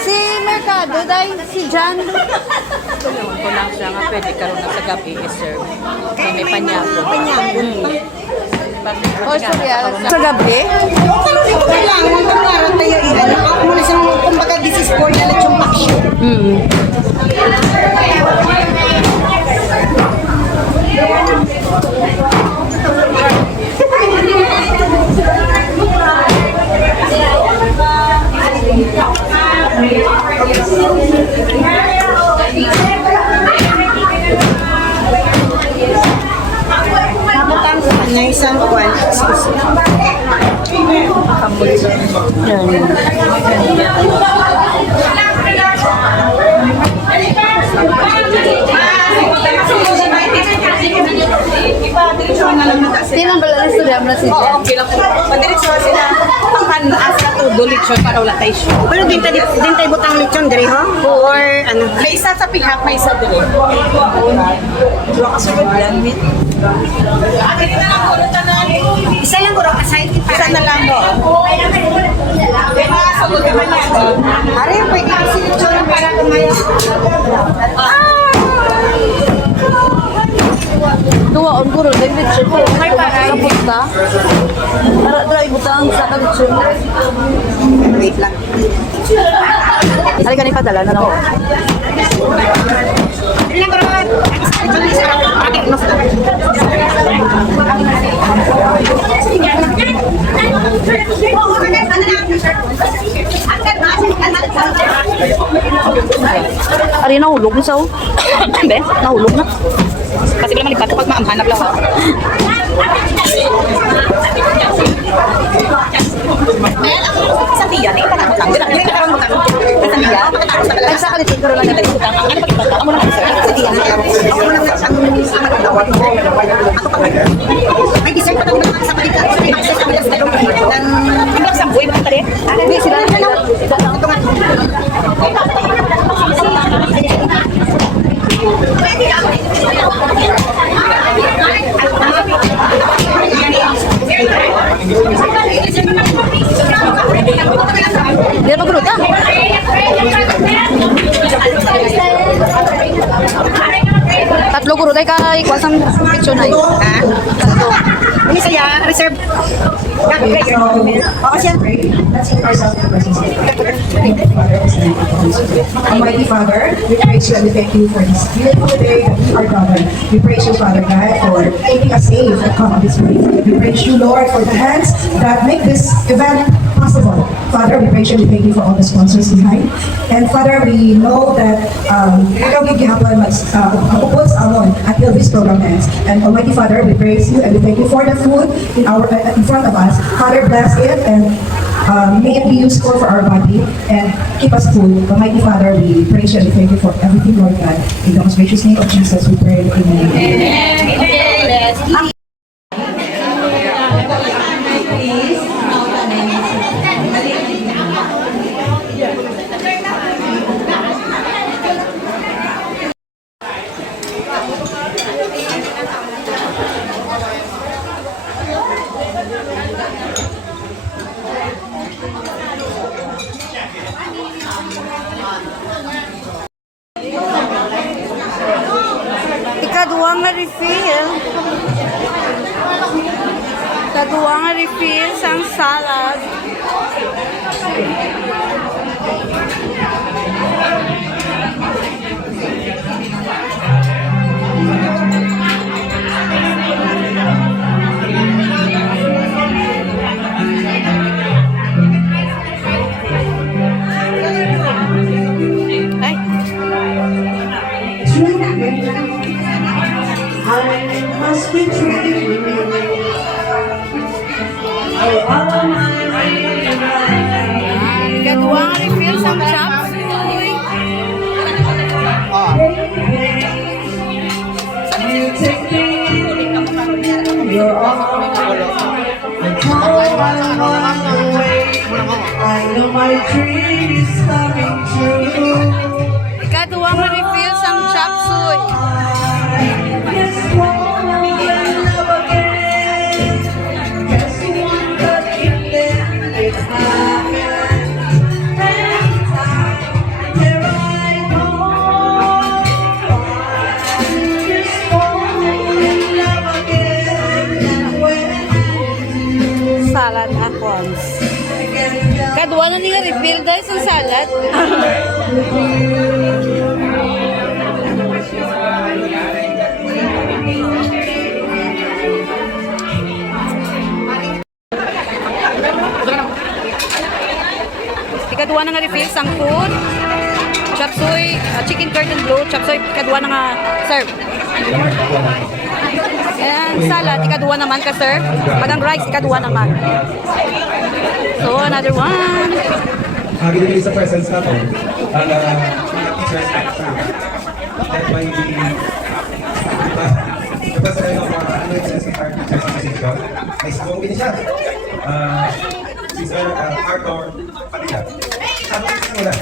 Si Mercado, dahil si John. Tulungan ko lang siya nga pwede ka rin sa gabi i-serve. Kaya may panyago. O, sorry, sa gabi? Kailangan pagkaroon tayo i-ano. Ako muna siya kumbaga this is for na lechong paksyo. Nakatang sa kanya isang kwan. Tinang bala na istorya mo na si John. Oo, bilang padiretso sila pangkan asa to dulitsyon para wala tayo show. Pero din tayo butang lechon diri ho? Or ano? May isa sa pihak, may isa dito. Dua kasunod lang, mit. Isa lang ko aside Isa na lang mo. May mga sagot naman yan. Ari pwede kasi lechon para kumaya. Duwa on guro, dahil lechon pa. May para punta. Para dry butang sa lechon. Wait lang. Halika ni padala na ako. Ini lang ko ron. Lechon isa lang. Ating nos. Ari, nahulog na sa Be? Nahulog na. Kasi wala malipat kapag maamhanap lang. Sa tiyan eh, parang utang. Hindi ka parang utang. Sa tiyan. Ay, sa kalito, pero lang Ano pag utang? Amo lang sir. Sa tiyan. Ako lang ang magtawag ko. Ako pa. May design pa tayo sa balikat. May design pa tayo sa balikat. Ang lang sa buhay mo tali. Hindi, sila na lang. Ito nga. Dia magulot ah. Tatlo guro tayo kay kwasang picture na yun. Tatlo. Ini saya reserve. Oo siya. Almighty Father, we praise you and we thank you for this beautiful day that we are gathered. We praise you, Father God, for keeping us safe and come on this way. We praise you, Lord, for the hands that make this event possible. Father, we praise you and we thank you for all the sponsors behind. And Father, we know that ikaw gigihapon mag-upos amon until this program ends. And Almighty Father, we praise you and we thank you for the food in front of us. Father, bless it and may it be useful for our body and keep us full. Almighty Father, we praise you and we thank you for everything, Lord God. In the most gracious name of Jesus, we pray. Amen. Ikaduwang refill. Ikaduwang refill sang salad. Ay. Ikaduwang refill sang chops. Uy. You're all I want away. I know my dream is coming true. Ikaduwa nga refill sang chop suey. Just wanna love again. Just want that you let it happen. Anytime, here I go. Just wanna love again. And when Salad akons. Kaduwa na nga refill dahil sa salad. Ikaduwa na nga refill sang food. Chop suey, chicken curtain blue, chop suey, ikaduwa na nga serve. And salad, ikaduwa naman ka serve. Magang rice, ikaduwa naman. So, another one. Binibigay sa presence natin ang mga teachers exam. That may diba sa mga ano yung sa our teachers position ay sa kong siya. Si Sir Arthur Padilla. Sabi ko sa mula,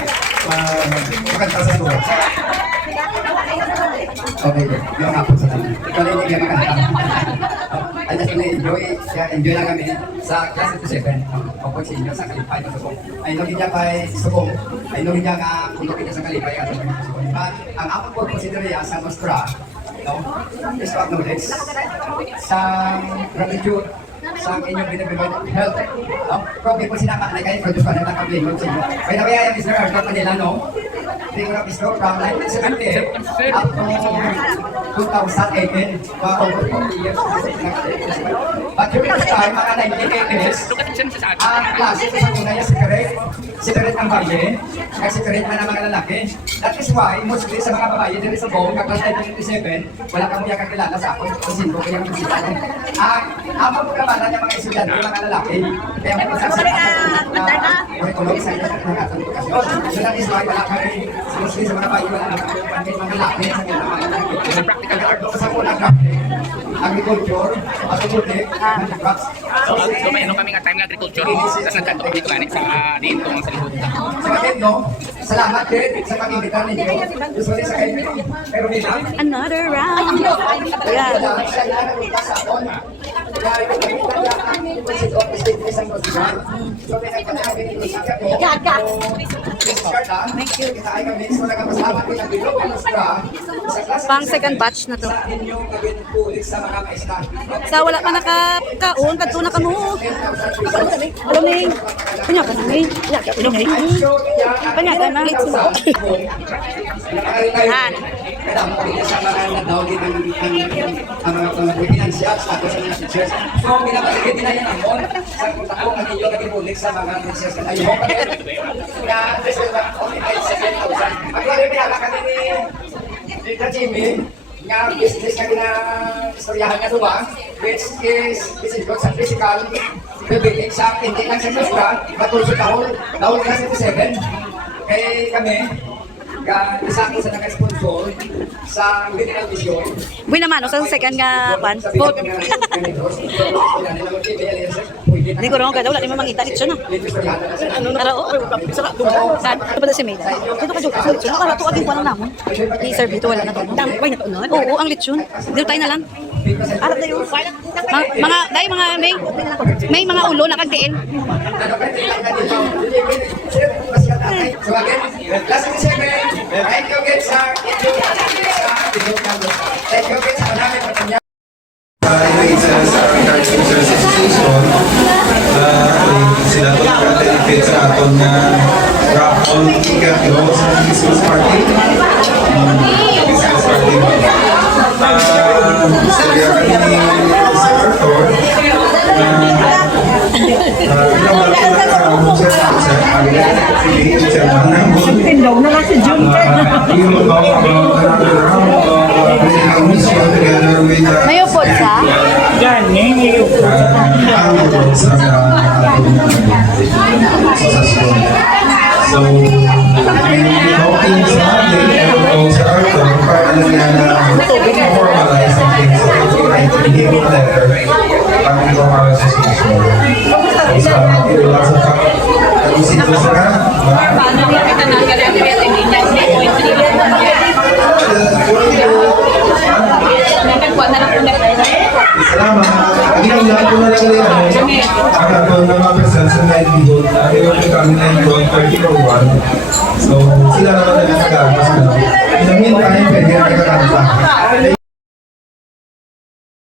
makanta sa tuwa. Okay, yung hapon sa tabi. Ikaw na hindi makanta. I just enjoy lang kami sa class 7. Kapag sa inyo sa kalipay na Subong. Ay nung hindi kay Subong, ay nung hindi ka kung kita sa kalipay at Subong. But ang ako po considerya sa Nostra, is to acknowledge sa gratitude sa inyong binibigay health. Kung di po sinama na kayo, produce pa na nakablingon sa inyo. Kaya nawaya yung Mr. Arthur Padilla, no? Hindi ko na pisto from 1970 up to 2018. Over 40 years. But during this time, mga 1980s, ang klase sa una yung secret ang baye, kaya secret man ang mga lalaki. That is why, mostly sa mga babae, there is a bone, kaklas 1987, wala kang muya kakilala sa ako, kasi ko kaya mga sila. Ang pagkabata niya mga estudyante, mga lalaki, kaya may masasabi curriculum sa inyo ng mga edukasyon. So that is why wala kami, mostly sa mga babae, wala kami mga lalaki sa mga lalaki. Sa practical art, sa unang agriculture, automotive, handicrafts. So may ano kami nga time nga agriculture, tapos nagkanto kami dito ganit sa dito mga sa likod. Sa kapit, no? Salamat din sa pag-imbita ninyo. Usually sa kayo, pero nila, Another round. Yeah. Pang second batch na to. Sa wala pa nakakaon, kadto na kamo. Alam ni. Kanya ka ni. Ya, alam ni. Kanya ka na. Han. Ang mga financial status ng teachers. So, pinapagigit din na yan ang mon sa kung ang inyo naging ulit sa mga teachers na tayo. Kaya, this is what only 7,000. Actually, pinala kami ni Rita Jimmy, nga business na ginastoryahan nga diba, which is good sa physical building sa hindi lang sa restaurant, matulso dahol ka 7. Kaya kami, isa ako sa nag-sponsor sa medical vision. Buwi naman, sa second nga pan. Vote. Hindi ko rin kada, wala naman mangita dito na. Tara, o. Saan? Ito ba si Mayda? Dito ka, Joke. Sa lechon. Nakarato aging pa lang namon. I-serve dito, wala na to. Dampay na to, no? Oo, ang lechon. Dito tayo na lang. Arap na yun. May mga ulo na kagtiin. So again, last segment, thank you again sa thank you again sa marami patanya. Sa Teachers Association, sila ito nag-benefit sa aton na raffle ticket sa Christmas party. Christmas party. Kaya kami ni Sir Arthur, tindaw na lang si Jun. May upod sa? Yan, may upod. So, talking sa atin, sa Arthur, para lang yan na formalize ang things that we write in the letter, coming from our association. So, lots of sitwasyon ka. Salamat. Ang lahat ko na lang rin ang ato ng mga persons sa 90 gold. Ayaw ko kami 90 gold, 30 or 1. So, sila naman na nagkakagawa sila. In the meantime, pwede na nagkakanta.